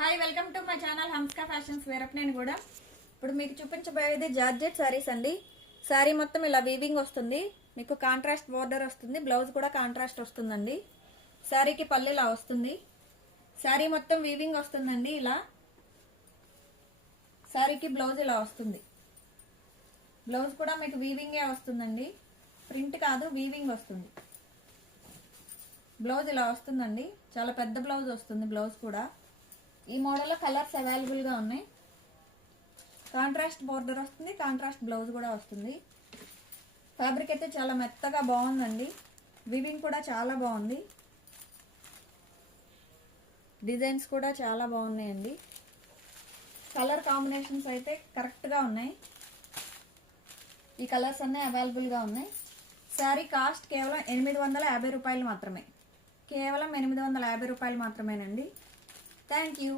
Hi welcome to my channel హంస్కా fashions వేరప్. నేను కూడా ఇప్పుడు మీకు చూపించబోయేది జార్జెట్ సారీస్ అండి. సారీ మొత్తం ఇలా వీవింగ్ వస్తుంది, మీకు కాంట్రాస్ట్ బోర్డర్ వస్తుంది, బ్లౌజ్ కూడా కాంట్రాస్ట్ వస్తుందండి. సారీకి పళ్ళు ఇలా వస్తుంది, సారీ మొత్తం వీవింగ్ వస్తుందండి. ఇలా సారీకి బ్లౌజ్ ఇలా వస్తుంది, బ్లౌజ్ కూడా మీకు వీవింగే వస్తుందండి, ప్రింట్ కాదు వీవింగ్ వస్తుంది. బ్లౌజ్ ఇలా వస్తుందండి, చాలా పెద్ద బ్లౌజ్ వస్తుంది. బ్లౌజ్ కూడా ఈ మోడల్లో కలర్స్ అవైలబుల్గా ఉన్నాయి. కాంట్రాస్ట్ బోర్డర్ వస్తుంది, కాంట్రాస్ట్ బ్లౌజ్ కూడా వస్తుంది. ఫ్యాబ్రిక్ అయితే చాలా మెత్తగా బాగుందండి, వీవింగ్ కూడా చాలా బాగుంది, డిజైన్స్ కూడా చాలా బాగున్నాయండి. కలర్ కాంబినేషన్స్ అయితే కరెక్ట్గా ఉన్నాయి, ఈ కలర్స్ అన్నీ అవైలబుల్గా ఉన్నాయి. శారీ కాస్ట్ కేవలం 850 రూపాయలు మాత్రమే, కేవలం 850 రూపాయలు మాత్రమేనండి. Thank you.